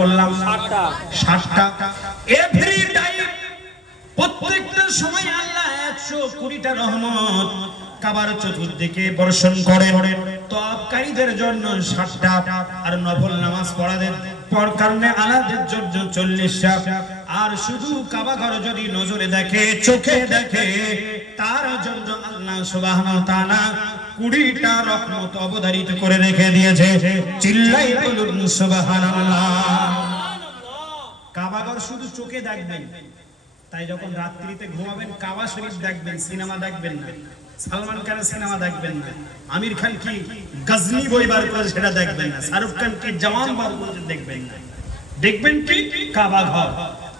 বললাম 60টা every time প্রত্যেকটা সময় আল্লাহ 120টা রহমত কাবার চতুর্দিকে বর্ষণ করেন। তওয়াবকারীদের জন্য 60টা আর নফল নামাজ পড়াদের পর কারণে আলাদের জন্য 40টা। আর শুধু কাবা ঘর যদি নজরে দেখে, চোখে দেখে, তার জন্য আল্লাহ সুবহানাহু ওয়া তাআলা 20টা রহমত অবধারিত করে রেখে দিয়েছে। চিল্লাই বলুন সুবহানাল্লাহ। কাবা ঘর শুধু চোখে দেখবেন, তাই যখন রাত্রিতে ঘুমাবেন কাবা শরীফ দেখবেন, সিনেমা দেখবেন না। সালমান খানের সিনেমা দেখবেন না, আমির খান কি গজনী বইবার করে সেটা দেখবেন না, শাহরুখ খান কি জওয়ান বার করে দেখবেন না, দেখবেন কি কাবা ঘর।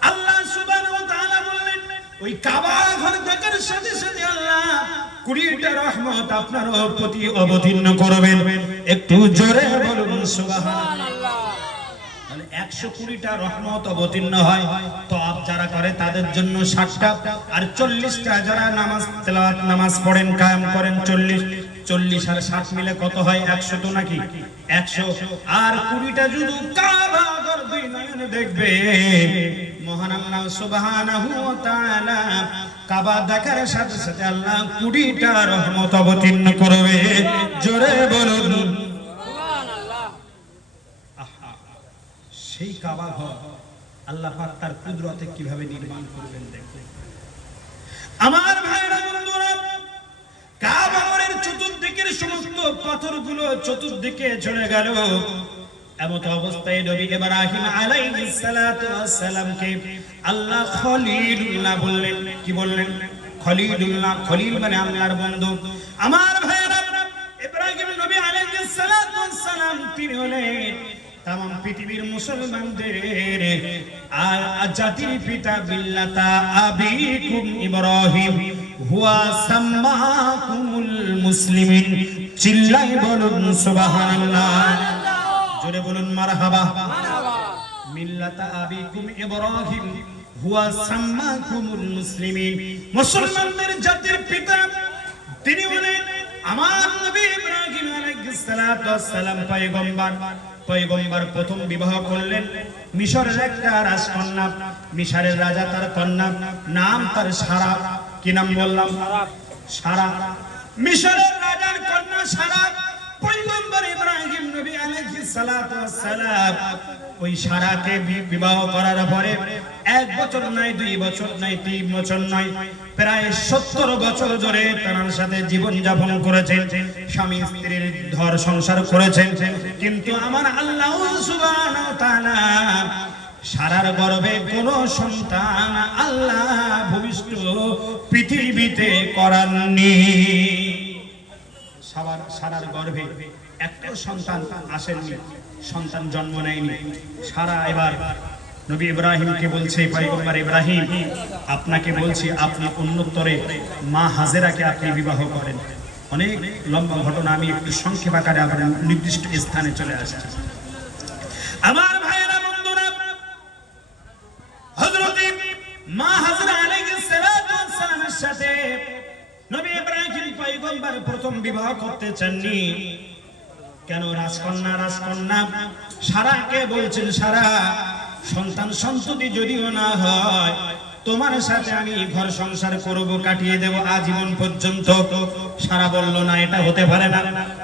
আল্লাহ সুবহানাহু ওয়া তাআলা বললেন ওই কাবা ঘর দেখার সাথে সাথে আল্লাহ 20টা রহমত আপনার প্রতি অবতীর্ণ করবেন। একটু জোরে বলুন সুবহানাল্লাহ। 120টা রহমত অবতীর্ণ হয়। তো যারা করে তাদের জন্য 60টা, আর 40টা যারা নামাজ তেলাওয়াত নামাজ পড়েন কায়েম করেন 40 আর 60 মিলে কত হয়? 100 তো নাকি? 100। আর 20টা যদি কাবা ঘর দুই নয়নে দেখবে, মহান আল্লাহ সুবহানাহু ওয়া তাআলা কাবা দেখার সাথে সাথে আল্লাহ 20টা রহমত অবতীর্ণ করবে। জোরে বলুন সেই কাবা ঘর আল্লাহ পাক তার কুদরতে কিভাবে নির্মাণ করবেন দেখবেন। আমার ভাইরা বন্ধুরা, কাবা ঘরের চতুর্দিকের সমস্ত পাথরগুলো চতুর্দিকে চলে গেল। এমত অবস্থায় নবী ইব্রাহিম আলাইহিস সালাতু ওয়াস সালামকে আল্লাহ খলিলুল্লাহ বললেন। কি বললেন? খলিলুল্লাহ। খলিল মানে আল্লাহর বন্ধু। আমার ভাইরা, ইব্রাহিম নবী আলাইহিস সালাতু ওয়াস সালাম তিনি হলেন তামাম পৃথিবীর মুসলমানদের জাতির পিতা। বিল্লাতা আবিকুম ইব্রাহিম হুয়া সাম্মাকুমুল মুসলিমিন। চিল্লাই বলুন সুবহানাল্লাহ। জোরে বলুন মারহাবা। মিল্লাতা আবিকুম ইব্রাহিম হুয়া সাম্মাকুমুল মুসলিমিন। মুসলমানদের জাতির পিতা তিনি হলেন আমার নবী ইব্রাহিম আলাইহিস সালাতু ওয়াস সালাম পয়গম্বর। পয়গম্বর প্রথম বিবাহ করলেন মিশরের একটা রাজকন্যা। মিশরের রাজা তার কন্যা নাম তার সারা। কি নাম বললাম? সারা। মিশরের রাজার কন্যা সারা। পয়গম্বর ইব্রাহিম নবী আলাইহিস সালাতু ওয়াস সালাম ওই সারাকে বিবাহ করার পরে 1 বছর নয়, 2 বছর নয়, 3 বছর নয়, প্রায় 70 বছর ধরে তার সাথে জীবন যাপন করেছেন। স্বামী স্ত্রীর ঘর সংসার করেছেন। কিন্তু আমার আল্লাহ সুবহানাহু ওয়া তাআলা সারার গর্ভে কোনো সন্তান আল্লাহ ভূমিষ্ঠ পৃথিবীতে করাননি। সারার গর্ভে একটা সন্তান আসেননি, সন্তান জন্ম নেয়নি। সারা এবার নবী ইব্রাহিমকে বলছে, পয়গম্বর ইব্রাহিম আপনাকে বলছি আপনি অন্যতরে মা হাজেরাকে আপনি বিবাহ করেন। অনেক লম্বা ঘটনা, আমি একটু সংক্ষেপ আকারে আবার নির্দিষ্ট স্থানে চলে আসছি। আমার ভাইয়েরা বন্ধুরা, হযরত মা হাজেরা আলাইহিস সালাতু ওয়াস সালামের সাথে নবী ইব্রাহিম পয়গম্বর প্রথম বিবাহ করতে চাননি। কেন? রাজকন্যা সারাকে বলছেন, সারা সন্তান সন্ততি যদিও না হয় তোমার সাথে আমি ঘর সংসার করব, কাটিয়ে দেব আজীবন পর্যন্ত। সারা বলল না, এটা হতে পারে না,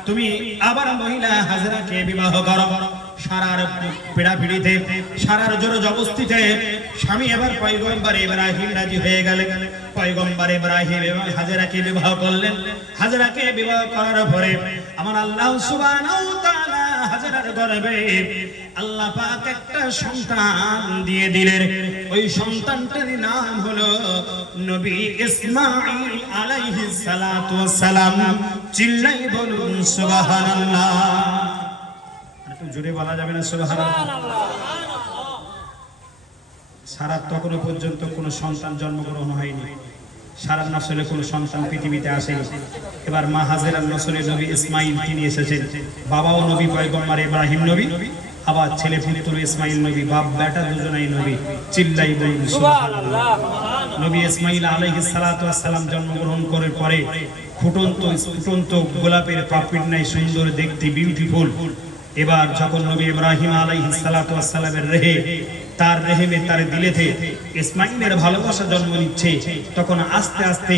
তুমি আবার মহিলা হাজেরাকে বিবাহ করো। সারার পীড়াপিড়িতে, সারার জোর জবস্তিতে স্বামী এবার পয়গম্বর ইব্রাহিম রাজি হয়ে গেলেন। পয়গম্বর ইব্রাহিম এবং হাজেরাকে বিবাহ করলেন। হাজেরাকে বিবাহ করার পরে আমার আল্লাহ সুবহানাহু ওয়া তাআলা হাজেরার গর্ভে আল্লাহ পাক একটা সন্তান দিয়ে দিলেন। ওই সন্তানটার নাম হলো নবী ইসমাঈল আলাইহিস সালাতু ওয়াস সালাম। চিল্লাই বলুন সুবহানাল্লাহ। একটু জোরে বলা যাবে না সুবহানাল্লাহ? সারা তখনও পর্যন্ত কোনো সন্তান জন্মগ্রহণ হয়নি, সারার নসলে কোনো সন্তান পৃথিবীতে আসেনি। এবার মা হাজেরার নসলে নবী ইসমাঈল তিনি এসেছেন। বাবাও নবী পয়গম্বর ইব্রাহিম নবী, আবার ছেলে পুত্র ইসমাঈল নবী, বাপ বেটা দুজনেই নবী। চিল্লাই বলুন সুবহানাল্লাহ। নবী ইসমাঈল আলাইহিস সালাতু ওয়াস সালাম জন্মগ্রহণ করার পরে ফুটন্ত গোলাপের পাপড়ির ন্যায় সুন্দর দেখতে, বিউটিফুল এবার যখন নবী ইব্রাহিম আলাইহিস সালাতু ওয়াস সালামের তার রেহেমে তার দিলেতে ইসমাইলের ভালোবাসা জন্ম নিচ্ছে, তখন আস্তে আস্তে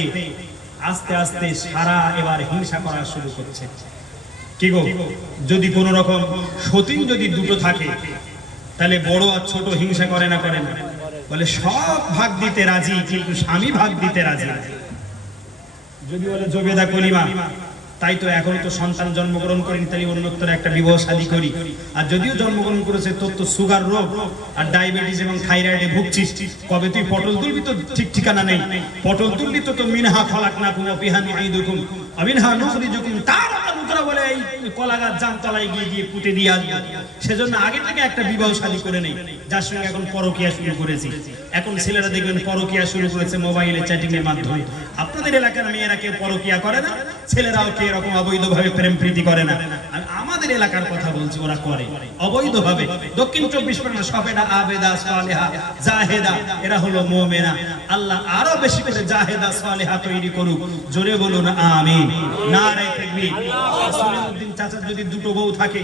আস্তে আস্তে সারা এবার হিংসা করা শুরু করছে। কি গো, যদি কোন রকম সতীন যদি দুটো থাকে তাহলে বড় আর ছোট হিংসা করে না? করে না? বলে সব ভাগ দিতে রাজি, কিন্তু স্বামী ভাগ দিতে রাজি। যদি বলে জবেদা কলিমা, তাই তো এখন তো সন্তান জন্মগ্রহণ করেনি, তাই অন্যত্র একটা বিবাহ শাদী করি। আর যদিও জন্মগ্রহণ করেছে তোর তো সুগার রোগ আর ডায়াবেটিস এবং থাইরয়েডে ভুগছিস, কবে তুই পটল তুলবি তো ঠিক ঠিকানা নেই। পটল তুলবি তো মিনহা খলাকনাকুম ওয়া ফিহা নুঈদুকুম ওয়া মিনহা নুখরিজুকুম তারাতান উখরা, বলে এই কলা গাছ জামতলায় গিয়ে পুঁতে দিয়ে আসবে। সেজন্য আগে থেকে একটা বিবাহ শাদী করে নেই, যার সঙ্গে এখন পরকীয়া শুরু করেছি। এখন ছেলেরা দেখবেন পরকীয়া শুরু করেছে মোবাইলে চ্যাটিং এর মাধ্যমে। আপনাদের এলাকার মেয়েরা কেউ পরকীয়া করে না, ছেলেরাও কেউ এরকম অবৈধভাবে প্রেম প্রীতি করে না। আর আমাদের এলাকার কথা বলছি, ওরা করে অবৈধভাবে। দক্ষিণ 24 পরগনা সবেদা, আবেদা, সালেহা, জাহেদা, এরা হলো মুমিনা। আল্লাহ আরো বেশি করে জাহেদা সালেহা তৈরি করুক, জোরে বলুন আমিন। নারে তাকবীর। সুলাইউদ্দিন চাচার যদি দুটো বউ থাকে,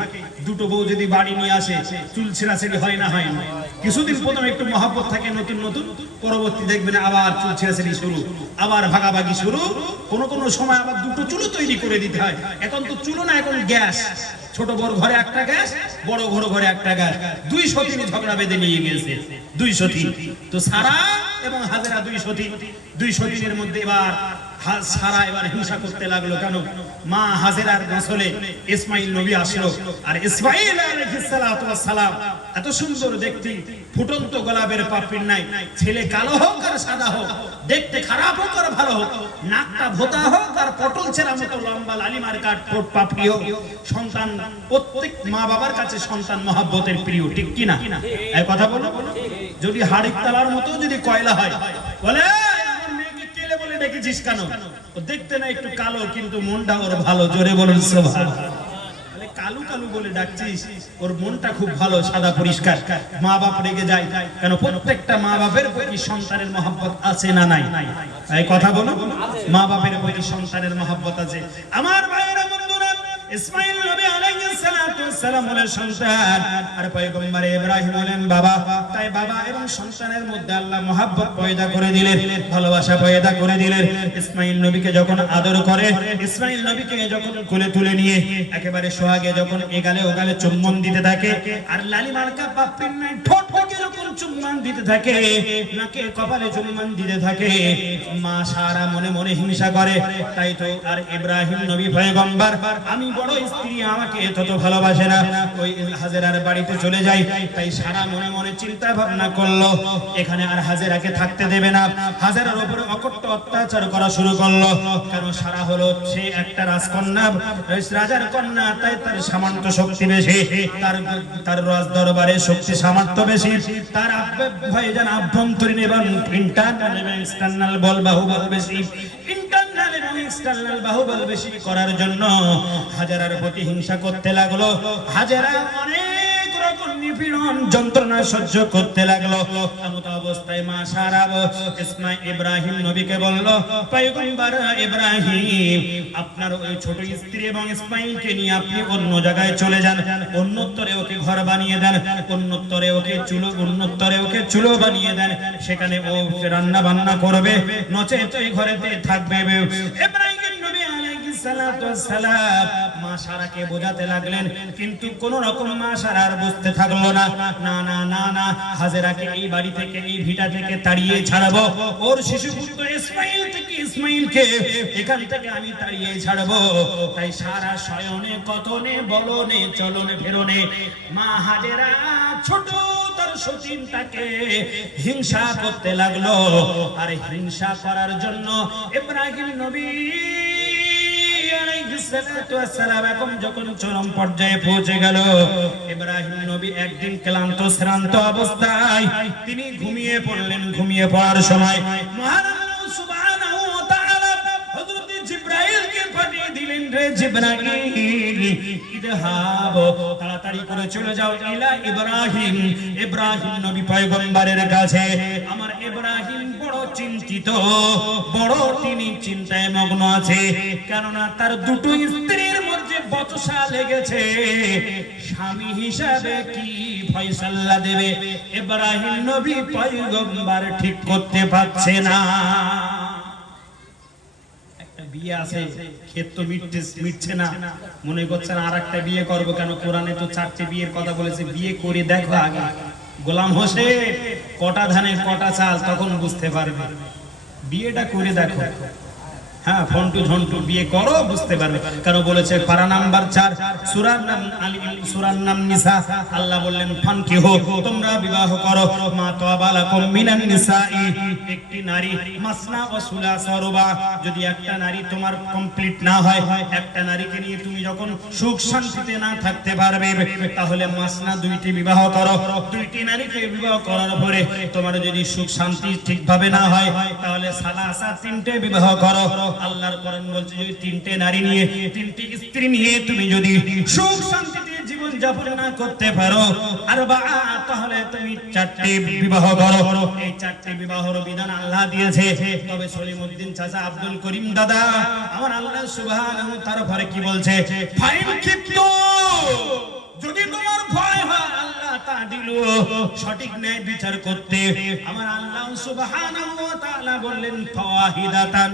দুটো বউ যদি বাড়ি নিয়ে আসে, চুল ছেঁড়াছেড়ি হয় না? হয় না? কিছুদিন প্রথমে একটু মহব্বত থাকে, নতুন নতুন, পরবর্তী দেখবেন আবার চুল ছেঁড়াছেড়ি শুরু, আবার ভাগাভাগি শুরু। কোন কোন সময় আবার দুটো চুলো তৈরি করে দিতে হয়। এখন তো চুলো না, এখন গ্যাস। ছোট বড় ঘরে একটা গ্যাস, বড় ঘরে একটা গ্যাস। 203 ঝগড়া বেঁধে নিয়ে গেছে, 203। তো সারা এবং হাজেরা 203 মধ্যে এবার সারা এবার হিংসা করতে লাগলো। কেন? মা হাজেরার গোসলে ইসমাইল নবী আসলো, আর ইসমাইল আলাইহিস সালাতু ওয়াস সালাম এত সুন্দর দেখতে, ফুটন্ত গোলাপের পাপড়ির নাই। ছেলে কালো হোক আর সাদা হোক, দেখতে খারাপ হোক আর ভালো হোক, নাকটা ভোতা হোক আর পটল ছেঁড়া মতো লম্বা লালিমার কাট ঠোঁট পাপড়ি হোক, সন্তান প্রত্যেক মা বাবার কাছে সন্তান মহব্বতের প্রিয়। ঠিক কি না? এই কথা বলো। যদি হাড়ির তালার মতো যদি কয়লা হয়, বলে আমার মেয়েকে কেলে বলে ডেকেছিস কেন? ও দেখতে না একটু কালো, কিন্তু মনটা ওর ভালো। জোরে বলুন সুবহানাল্লাহ। কালু কালু বলে ডাকছিস, ওর মনটা খুব ভালো, সাদা পরিষ্কার। মা বাপ রেগে যায় কেন? প্রত্যেকটা মা বাপের প্রতি সন্তানের মহব্বত আছে না নাই? এই কথা বলো। মা বাপের প্রতি সন্তানের মহব্বত আছে। আমার ভাইয়েরা, বন্ধুরা, ইসমাইল নবী আলাইহিস সালাতু ওয়াস সালাম হলেন সন্তান, আর পয়গম্বর ইব্রাহিম হলেন বাবা। তাই বাবা এবং সন্তানের মধ্যে আল্লাহ মহব্বত পয়দা করে দিলেন, ভালোবাসা পয়দা করে দিলেন। ইসমাইল নবীকে যখন আদর করে, ইসমাইল নবীকে যখন কোলে তুলে নিয়ে একেবারে সোহাগে যখন এগালে ওগালে চুম্বন দিতে থাকে, আর লালিমার কা পাপড়ির নাই ঠোঁট থেকে যখন চুম্বন দিতে থাকে, নাকে কপালে চুম্বন দিতে থাকে, মা সারা মনে মনে হিংসা করে। তাই তো আর ইব্রাহিম নবী পয়গম্বর, আমি বড় স্ত্রী, আমাকে তত ভালোবাসে না, ওই হাজেরার বাড়িতে চলে যাই। তাই সারা মনে মনে চিন্তা ভাবনা করলো, এখানে আর হাজেরাকে থাকতে দেবে না। হাজেরার উপরে অকট্ট অত্যাচার করা শুরু করলো। কারণ সারা হলো সে একটা রাজকন্যা, রাজার কন্যা, তাই তার সামর্থ্য শক্তি বেশি, তার রাজ দরবারে শক্তি সামর্থ্য বেশি। তার ভাইজান আভ্যন্তরীণ এবং ইন্টারনাল এবং এক্সটার্নাল বল বাহুবল বেশি। ইন্টারনাল এবং এক্সটার্নাল বাহুবল বেশি করার জন্য হাজেরার প্রতি হিংসা করতে লাগলো। হাজেরা অনেক রকম নিপীড়ন যন্ত্রণা সহ্য করতে লাগলো। এমত অবস্থায় মা সারা ইব্রাহিম নবীকে বলল, পয়গম্বর ইব্রাহিম, আপনার ওই ছোট স্ত্রী এবং ইসমাইলকে নিয়ে আপনি অন্য জায়গায় চলে যান, অন্যত্তরে ওকে ঘর বানিয়ে দেন, অন্যত্তরে ওকে চুলো বানিয়ে দেন, সেখানে ও রান্না বান্না করবে, নচেত এই ঘরেতে থাকবে। ইব্রাহিম নবী আলাইহিস সালাতু ওয়াস সালাম মা সারাকে বোঝাতে লাগলেন, কিন্তু কোন রকম মা সারা আর বুঝতে থাকলো না। না না না না, হাজেরাকে এই বাড়ি থেকে, এই ভিটা থেকে তাড়িয়ে ছাড়বো, ওর শিশুপুত্র ইসমাইলকে এখান থেকে আমি তাড়িয়ে ছাড়বো। তাই সারা শয়নে কথনে বলনে চলনে ফেরনে মা হাজেরা ছোট তার সতীনটাকে হিংসা করতে লাগলো। আর হিংসা করার জন্য ইব্রাহিম নবী আলাইহিস সালাতু ওয়াস সালাম এখন যখন চরম পর্যায়ে পৌঁছে গেল, ইব্রাহিম নবী একদিন ক্লান্ত শ্রান্ত অবস্থায় তিনি ঘুমিয়ে পড়লেন। ঘুমিয়ে পড়ার সময় মহান আল্লাহ সুবহানাহু ওয়া তাআলা হযরত জিবরাইলকে পাঠিয়ে দিলেন, রে জিবরাইল, ইদহাব, তাড়াতাড়ি করে চলে যাও ইলা ইব্রাহিম, ইব্রাহিম নবী পয়গম্বরের কাছে। আমার ইব্রাহিম বড় চিন্তিত, বড় তিনি চিন্তায় মগ্ন আছে, কেননা তার দুটো স্ত্রীর মধ্যে বচসা লেগেছে, স্বামী হিসাবে কি ফয়সালা দেবে ইব্রাহিম নবী পয়গম্বর ঠিক করতে পারছে না। একটা বিয়ে আছে, ক্ষেত তো মিটছে না, মনে করছেন আর একটা বিয়ে করবো কেন, কোরআনে তো 4টে বিয়ের কথা বলেছে, বিয়ে করে দেখো আগে। গোলাম হোসেন কটা ধানে কটা চাল, তখন বুঝতে পারবে। বিয়েটা করে দেখো, হ্যাঁ ফন্টু ঝন্টু বিয়ে করো, বুঝতে পারবে। কেন বলেছে পারা নাম্বার 4 সূরার নাম নিসা, আল্লাহ বললেন ফানকিহু, তোমরা বিবাহ করো মা তাবালাকুম মিনান নিসাই, একটি নারী মাসনা ওয়া সুলাসা রুবা, যদি একটা নারী তোমার কমপ্লিট না হয়, একটা নারীকে নিয়ে তুমি যখন সুখ শান্তিতে না থাকতে পারবে, তাহলে মাসনা 2টি বিবাহ করো। 2টি নারীকে বিবাহ করার পরে তোমার যদি সুখ শান্তি ঠিকভাবে না হয়, তাহলে সালাসা 3টে বিবাহ করো। আল্লাহর কোরআন বলছে যদি 3টে নারী নিয়ে, 3টি স্ত্রী নিয়ে তুমি যদি সুখ শান্তিতে জীবন যাপন না করতে পারো, আরবা, তাহলে তুমি 4টে বিবাহ করো। এই 4টে বিবাহের বিধান আল্লাহ দিয়েছে। তবে সলিমউদ্দিন চাচা, আব্দুল করিম দাদা, আমার আল্লাহ সুবহানাহু তারপরে কি বলছে, ফাইন কিতু, যদি তোমার ভয় হয় আল্লাহ তাআদিল সঠিক ন্যায় বিচার করতে, আমার আল্লাহ সুবহানাহু ওয়া তাআলা বললেন ফাওয়াহিদাতান,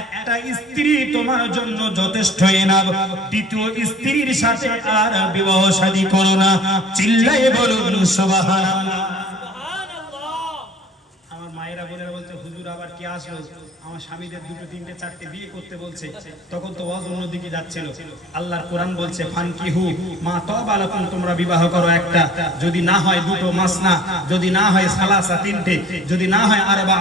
একটা স্ত্রী তোমার জন্য যথেষ্ট এনাফ, দ্বিতীয় স্ত্রীর সাথে আর বিবাহ শাদী করো না। চিল্লায়ে বলুন সুবহানাল্লাহ। আমার মায়েরা বোনেরা বলতে, হুজুর আবার কি আসলো, আমার স্বামীদের 2, 3, 4টে বিয়ে করতে বলছে, তখন তো ওয়াজ অন্যদিকে যাচ্ছিল। আল্লাহর কোরআন বলছে ফানকিহু মা তাবালাকুম, তোমরা বিবাহ করো একটা, যদি না হয় 2টো মাসনা, যদি না হয় সালাসা 3টে, যদি না হয় আরবা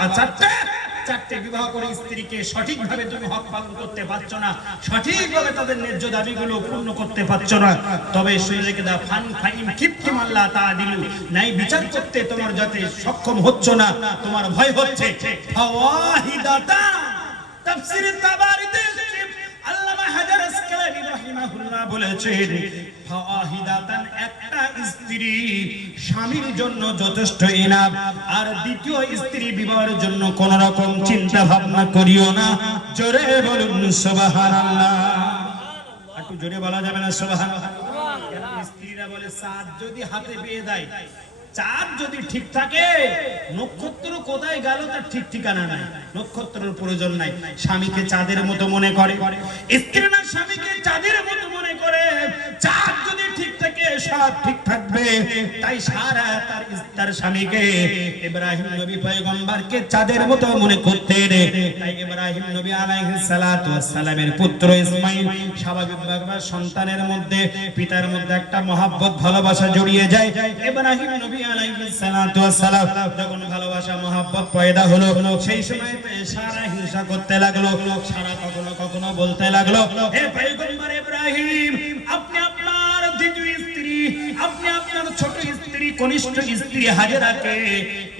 4টে বিবাহ করে স্ত্রীকে সঠিকভাবে তুমি হক পালন করতে পারছো না, সঠিকভাবে তাদের ন্যায্য দাবিগুলো পূর্ণ করতে পারছো না, তবে শুনে রেখে দাও ফান ফাইম কিফতুম আল্লাহ তাআদিলু, নাই বিচার করতে তোমার যাতে সক্ষম হচ্ছ না, তোমার ভয় হচ্ছে, ফাওয়াহিদাতান। তাফসীরে তাবারিতে আল্লামা হাজার আসকালানি রাহিমাহুল্লাহ বলেছেন ফাওয়াহিদাতান, একটা স্ত্রী স্বামীর জন্য যথেষ্ট এনাফ, আর দ্বিতীয় স্ত্রী বিবাহের জন্য কোন রকম চিন্তা ভাবনা করিও না। জোরে বলুন সুবহানাল্লাহ। একটু জোরে বলা যাবে না সুবহানাল্লাহ? স্ত্রীরা বলে চাঁদ যদি হাতে পেয়ে দেয়, চাঁদ যদি ঠিক থাকে, নক্ষত্র কোথায় গেল তার ঠিক ঠিকানা নাই, নক্ষত্রের প্রয়োজন নাই। স্বামীকে চাঁদের মতো মনে করে, স্ত্রী না স্বামীকে চাঁদের মতো মনে করে। চাঁদ যদি ঠিক থাকে সব ঠিক থাকবে। তাই সারা তার স্বামীকে ইব্রাহিম নবী পয়গম্বরকে চাঁদের মতো মনে করতেন। তাই ইব্রাহিম নবী আলাইহিস সালাতু ওয়াস সালামের পুত্র ইসমাঈল স্বাভাবিকভাবে সন্তানের মধ্যে পিতার মধ্যে একটা মহব্বত ভালোবাসা জড়িয়ে যায়। ইব্রাহিম নবী আলাইহিস সালাতু ওয়াস সালাম যখন ভালোবাসা মহব্বত পয়দা হলো, সেই সময় সারা হিংসা করতে লাগলো। সারা কখনো কখনো বলতে লাগলো, হে পয়গম্বর ইব্রাহিম, আপনি আপনার দ্বিতীয় স্ত্রী, আপনি আপনার ছোট স্ত্রী, কনিষ্ঠ স্ত্রী হাজেরাকে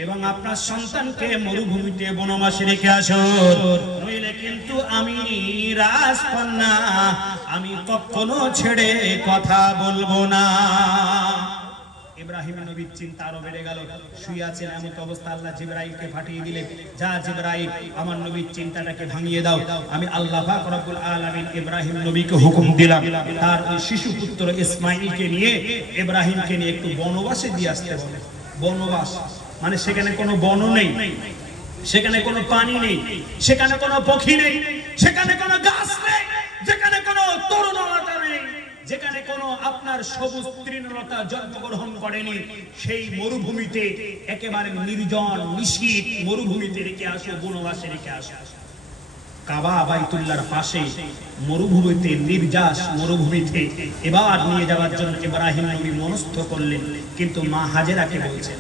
এবং আপনার সন্তানকে মরুভূমিতে বনবাসে রেখে আসুন, নইলে কিন্তু আমি রাজকন্যা, আমি কখনো ছেড়ে কথা বলবো না। ইব্রাহিম নবীর চিন্তা আরো বেড়ে গেল। শুয়ে আছেন এমন অবস্থা, আল্লাহ জিবরাইলকে পাঠিয়ে দিলেন, যা জিবরাইল আমার নবীর চিন্তাটাকে ভাঙিয়ে দাও। আমি আল্লাহ পাক রব্বুল আলামিন ইব্রাহিম নবীকে হুকুম দিলাম তার ওই শিশু পুত্র ইসমাঈলকে নিয়ে, ইব্রাহিমকে নিয়ে একটু বনবাসে দিয়ে আসতে বলে। বনবাস মানে সেখানে কোনো বন নেই, সেখানে কোনো পানি নেই, সেখানে কোনো পক্ষী নেই, সেখানে কোনো গাছ নেই, যেখানে কোনো তরুণলতা নেই, যেখানে কোনো আপনার সবুজ তৃণলতা জন্মগ্রহণ করেনি, সেই মরুভূমিতে একেবারে নির্জন নিশীথ মরুভূমিতে রেখে আসো, বনবাসে রেখে আসো। কাবা বাইতুল্লাহর পাশে মরুভূমিতে, নির্যাস মরুভূমিতে এবার নিয়ে যাওয়ার জন্য ইব্রাহিম নবী মনস্থ করলেন, কিন্তু মা হাজেরাকে বলছেন।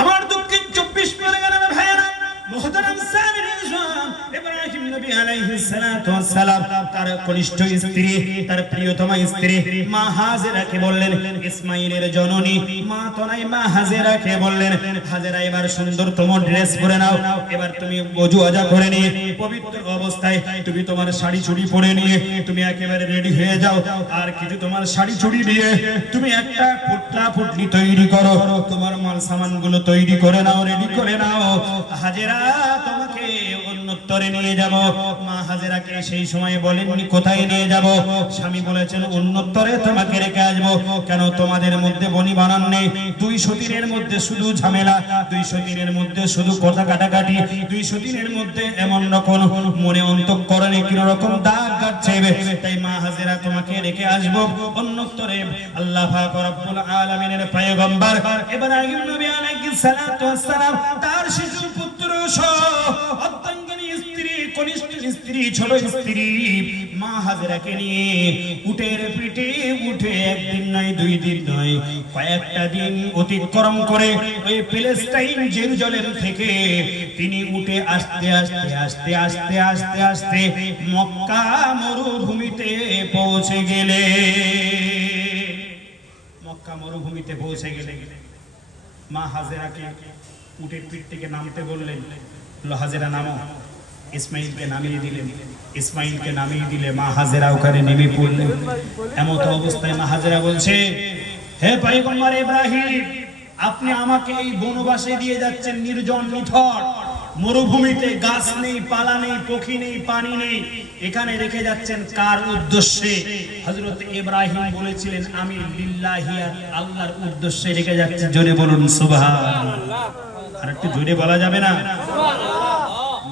আমার দক্ষিণ 24 পরগনার ভাইয়েরা, মুহতারাম সামির ইসলাম, ইব্রাহিম নবী আলাইহিস সালাতু ওয়াস সালাম তার কনিষ্ঠ স্ত্রী, তার প্রিয়তমা স্ত্রী মা হাজেরাকে বললেন, ইসমাঈলের জননী মা তনাই মা হাজেরাকে বললেন, হাজেরা এবার সুন্দরতম ড্রেস পরে নাও, এবার তুমি ওযু আজা করে নিয়ে পবিত্র অবস্থায় তুমি তোমার শাড়ি চুড়ি পরে নিয়ে তুমি একেবারে রেডি হয়ে যাও। আর কিছু তোমার শাড়ি চুড়ি দিয়ে তুমি একটা পুটলা পুটলি তৈরি করো, তোমার মাল সামানগুলো তৈরি করে নাও, রেডি করে নাও। হাজেরা তোমাকে অন্য অন্যত্তরে নিয়ে যাব। মা হাজেরাকে সেই সময় বলেননি কোথায় নিয়ে যাব, স্বামী বলেছেন অন্যত্তরে তোমাকে রেখে আসবো। কেন? তোমাদের মধ্যে বনি বানান নেই, 200 দিনের মধ্যে শুধু ঝামেলা, 200 দিনের মধ্যে শুধু কথা কাটাকাটি, 200 দিনের মধ্যে এমন রকম মনে অন্তঃকরণে কি রকম দাগ কাটছে। তাই মা হাজেরা তোমাকে রেখে আসবো অন্যত্তরে। আল্লাহ পাক রব্বুল আলামিনের পয়গম্বর ইব্রাহিম নবী আলাইহিস সালাতু ওয়াস সালাম তার শিশু পুত্র সহ অর্ধাঙ্গিনী স্ত্রী, কনিষ্ঠ স্ত্রী, ছোট স্ত্রী মা হাজেরাকে নিয়ে উটের পিঠে উঠে একদিন নয়, 2 দিন নয়, কয়েকটা দিন অতিক্রম করে ওই প্যালেস্টাইন জেরুজালেম থেকে তিনি উঠে আস্তে আস্তে আস্তে আস্তে আস্তে আস্তে মক্কা মরুভূমিতে পৌঁছে গেলে। মক্কা মরুভূমিতে পৌঁছে গেলে মা হাজেরাকে উটের পিঠ থেকে নামতে বললেন। হাজেরা নামো। ইসমাইলকে নামিয়ে দিলেন। ইসমাইলকে নামিয়ে দিলে মা হাজেরা ওখানে নেমে পড়লেন। এমন অবস্থায় মা হাজেরা বলছে, হে পয়গম্বর ইব্রাহিম, আপনি আমাকে এই বনবাসে দিয়ে যাচ্ছেন, নির্জন নিথর মরুভূমিতে, গাছ নেই, পালা নেই, পক্ষী নেই, পানি নেই, এখানে রেখে যাচ্ছেন কার উদ্দেশ্যে? হযরত ইব্রাহিম বলেছিলেন আমি লিল্লাহি, আল্লাহর উদ্দেশ্যে রেখে যাচ্ছি। জোরে বলুন সুবহানাল্লাহ। আর একটু জোরে বলা যাবে না?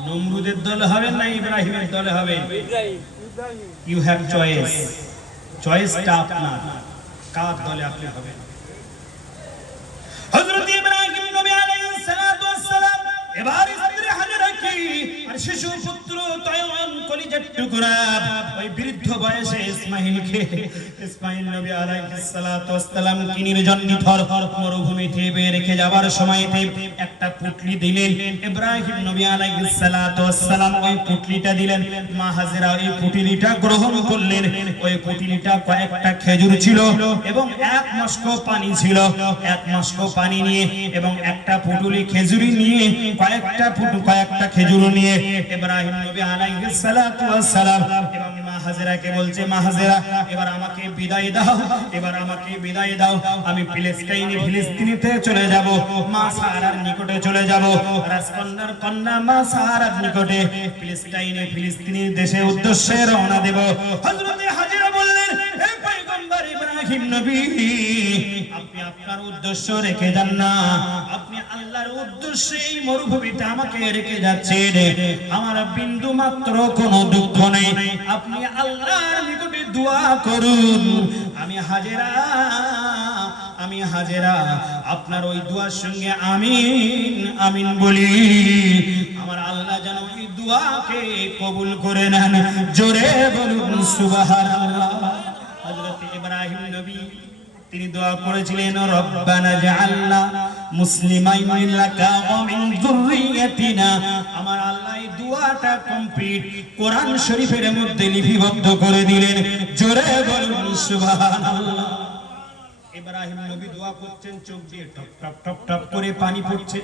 নমরুদের দলে হবেন না ইব্রাহিমের দলে হবেন? ইউ হ্যাভ চয়েস, চয়েসটা আপনার, কার দলে আপনি হবেন। হযরত ইব্রাহিম নবী আলাইহিস সালাতু ওয়াস সালাম এবার স্ত্রী হাজেরাকে আর শিশু পুত্র তয়ন কলিজার টুকরা ওই বৃদ্ধ বয়সে ইসমাইল নবী আলাইহিস সালাতু ওয়াস সালাম কি নির্জন নিথর মরুভূমিতে রেখে যাবার সময়তে একটা পুটলি দিলেন। ইব্রাহিম নবী আলাইহিস সালাতু ওয়াস সালাম ওই পুটলিটা দিলেন। মা হাজেরা ওই পুটলিটা গ্রহণ করলেন। ওই পুটলিটা কয়েকটা খেজুর ছিল এবং 1 মস্ক পানি ছিল। 1 মস্ক পানি নিয়ে এবং একটা পুটলি খেজুরি নিয়ে কয়েকটা খেজুর নিয়ে ইব্রাহিম নবী আলাইহিস সালাতু ওয়াস সালাম এবং মা হাজেরাকে বলছে, মা হাজেরা এবার আমাকে বিদায় দাও, এবার আমাকে বিদায় দাও, আমি ফিলিস্তিনিতে চলে যাব, মা সারার নিকটে চলে যাব। রাজকন্যার কন্যা মা সারার নিকটে ফিলিস্তিনের দেশে উদ্দেশ্যে রওনা দেব। হযরত হাজেরা বললেন, হে পয়গম্বর ইব্রাহিম নবী, আপনি আপনার উদ্দেশ্য রেখে যান না, আপনি আল্লাহর উদ্দেশ্যে এই মরুভূমিতে আমাকে রেখে যাচ্ছেন। আমার বিন্দু মাত্র কোনো দুঃখ নেই, আপনি আল্লাহর নিকটে দোয়া করুন। আমি হাজেরা আপনার ওই দুয়ার সঙ্গে আমিন আমিন বলি। আমার আল্লাহ যেন ওই দুয়াকে কবুল করে নেন। জোরে বলুন সুবহানাল্লাহ। হযরত ইব্রাহিম নবী তিনি দোয়া করেছিলেন, রব্বানা জাআলনা মুসলিমাইন লাকা ওয়া মিন যুররিয়াতিনা। আমার আল্লাহ এই দোয়াটা কমপ্লিট কোরআন শরীফের মধ্যে লিপিবদ্ধ করে দিলেন। জোরে বলুন সুবহানাল্লাহ। ইব্রাহিম নবী দোয়া করছেন, চোখ দিয়ে টপ টপ টপ টপ করে পানি পড়ছে,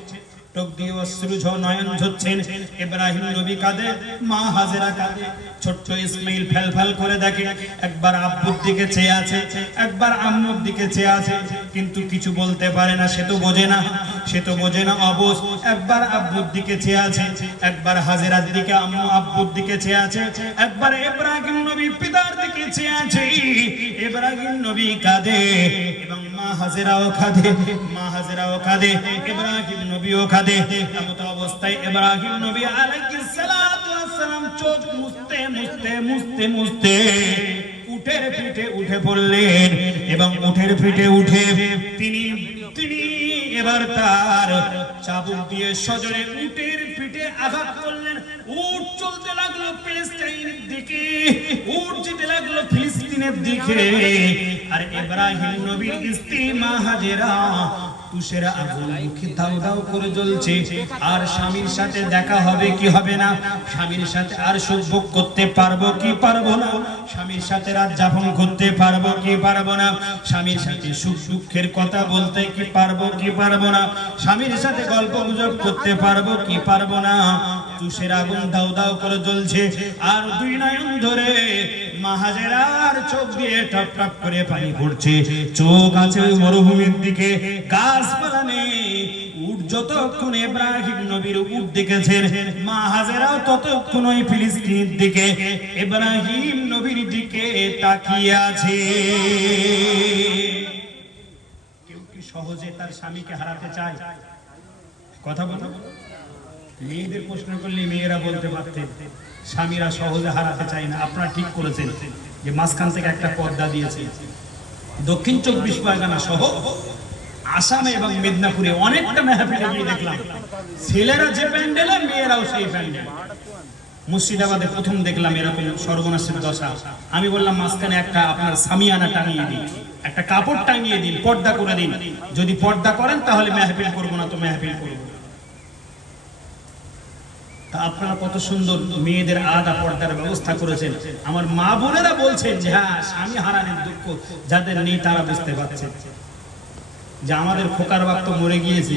চোখ দিয়ে অশ্রু নয়ন ঝরছেন। ইব্রাহিম নবী কাঁদে, মা হাজেরা কাঁদে। ছোট্ট ইসমাইল ফেলফেল করে দেখে, একবার আব্বুর দিকে চেয়ে আছে, একবার আম্মুর দিকে চেয়ে আছে, কিন্তু কিছু বলতে পারে না। সে তো বোঝে না অবশ। একবার আব্বুর দিকে চেয়ে আছে, একবার হাজেরার দিকে, আব্বুর দিকে চেয়ে আছে, একবার ইব্রাহিম নবী পিতার দিকে চেয়ে আছে। ইব্রাহিম নবী কাঁদে এবং মা হাজেরাও কাঁদে, ইব্রাহিম নবীও কাঁদে। এমত অবস্থায় ইব্রাহিম নবী আলাইহিস সালাতু ওয়াস সালাম চোখ মুছতে উটের পিঠে উঠে পড়লেন এবং উটের পিঠে উঠে তিনি এবার তার চাবুক দিয়ে সজোরে উটের পিঠে আঘাত করলেন। উট চলতে লাগলো প্যালেস্টাইনের দিকে, উট যেতে লাগলো ফিলিস্তিনের দিকে। আর ইব্রাহিম নবীর স্ত্রী মা হাজেরা তুষের আগুন মুখে দাউ দাউ করে জ্বলছে। আর স্বামীর সাথে দেখা হবে কি হবে না, স্বামীর সাথে আর সুখ ভোগ করতে পারবো কি পারবো না, স্বামীর সাথে রাত যাপন করতে পারবো কি পারবো না, স্বামীর সাথে সুখ দুঃখের কথা বলতে কি পারবো কি পারবো না, স্বামীর সাথে গল্প গুজব করতে পারবো কি পারবো না। তুষের আগুন দাউ দাউ করে জ্বলছে আর 2 নয়ন ধরে মা হাজেরার চোখ দিয়ে টপ টপ করে পানি পড়ছে। চোখ আছে ওই মরুভূমির দিকে, গাছপালা নেই, উট যতক্ষণ ইব্রাহিম নবীর উট দেখেছেন, মা হাজেরাও ততক্ষণ ওই ফিলিস্তিনের দিকে ইব্রাহিম নবীর দিকে তাকিয়ে আছে। কেউ কি সহজে তার স্বামীকে হারাতে চায়? কথা বলো। মেয়েদের প্রশ্ন করলে মেয়েরা বলতে পারতেন স্বামীরা সহজে হারাতে চায় না। আপনারা ঠিক করেছেন যে মাঝখান থেকে একটা পর্দা দিয়েছে। দক্ষিণ 24 পরগনা সহ আসামে এবং মেদিনীপুরে অনেকটা মেহফিলে গিয়ে দেখলাম ছেলেরা যে প্যান্ডেলে, মেয়েরাও সেই প্যান্ডেল। মুর্শিদাবাদে প্রথম দেখলাম এরকম সর্বনাশের দশা। আমি বললাম মাঝখানে একটা আপনার সামিয়ানা টাঙিয়ে দিন, একটা কাপড় টাঙিয়ে দিন, পর্দা করে দিন। যদি পর্দা করেন তাহলে মেহফিল করবো না, তো মেহফিল করবো। তা আপনারা কত সুন্দর মেয়েদের আলাদা পর্দার ব্যবস্থা করেছেন। আমার মা বোনেরা বলছেন যে হ্যাঁ, স্বামী হারানোর দুঃখ যাদের নেই তারা বুঝতে পারছেন যে আমাদের খোকার বাপ তো মরে গিয়েছে,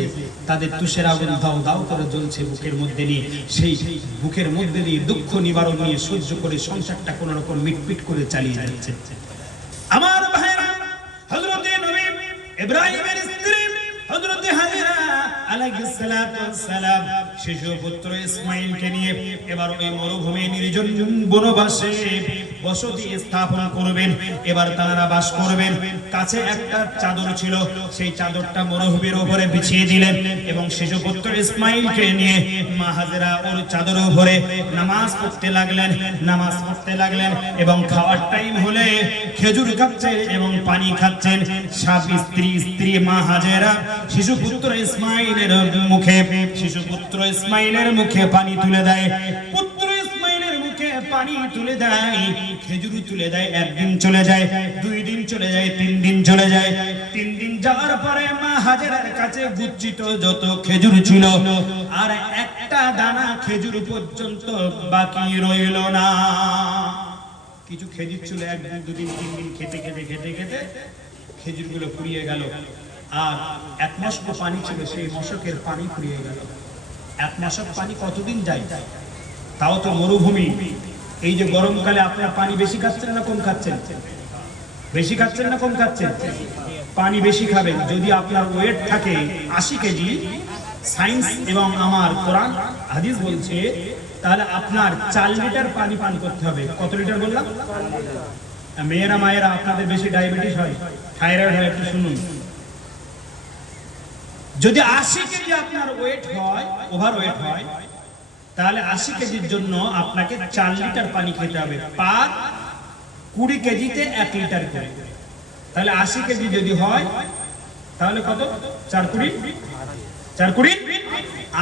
তাদের তুষের আগুন দাও দাও করে জ্বলছে বুকের মধ্যে নিয়ে। সেই বুকের মধ্যে দিয়ে দুঃখ নিবারণ নিয়ে সহ্য করে সংসারটা কোন রকম মিটমিট করে চালিয়ে যাচ্ছে। আমার ভাইরা, হযরত নবী ইব্রাহিমের স্ত্রী হযরত হাজেরা আলাইহিস সালাতু ওয়াস সালাম শিশু পুত্র ইসমাঈলকে নিয়ে এবার ওই মরুভূমি নির্জন বনবাসে বসতি স্থাপন করবেন। এবার তারা বাস করবেন। কাছে একটা চাদর ছিল, সেই চাদরটা মরুভূমির উপরে বিছিয়ে দিলেন এবং শিশু পুত্র ইসমাঈলকে নিয়ে মা হাজেরা ওর চাদরের উপরে নামাজ পড়তে লাগলেন এবং খাওয়ার টাইম হলে খেজুর খাচ্ছেন এবং পানি খাচ্ছেন। স্ত্রী মা হাজেরা শিশু পুত্র ইসমাঈলের মুখে পানি তুলে দেয়, পুত্র ইসমাঈলের মুখে পানি তুলে দেয়, খেজুর তুলে দেয়। একদিন চলে যায়, 2 দিন চলে যায়, 3 দিন চলে যায়। 3 দিন যাওয়ার পরে মা হাজেরার কাছে গুচ্ছিত যত খেজুর ছিল আর একটা দানা খেজুর পর্যন্ত বাকি রইল না। কিছু খেজুর ছিল 1 দিন 2 দিন 3 দিন খেতে খেজুরগুলো ফুরিয়ে গেল। আর 1 মশক পানি ছিল, সেই মশকের পানি ফুরিয়ে গেল। 1 মশক পানি কতদিন যায়? তাও তো মরুভূমি। এই যে গরমকালে আপনারা পানি বেশি খাচ্ছেন না কম খাচ্ছেন? বেশি খাচ্ছেন না কম খাচ্ছেন? পানি বেশি খাবেন। যদি আপনার ওয়েট থাকে 80 কেজি, সায়েন্স এবং আমার কোরআন হাদিস বলছে, তাহলে আপনার 4 লিটার পানি পান করতে হবে। কত লিটার বললাম? মেয়েরা মায়েরা আপনাদের বেশি ডায়াবেটিস হয়, থাইরয়েড হয়, একটু শুনুন। যদি 80 কেজি আপনার ওয়েট হয়, ওভার ওয়েট হয়, তাহলে 80 কেজির জন্য আপনাকে 4 লিটার পানি খেতে হবে। পার 20 কেজিতে 1 লিটার করে। তাহলে 80 কেজি যদি হয় তাহলে কত? 4 20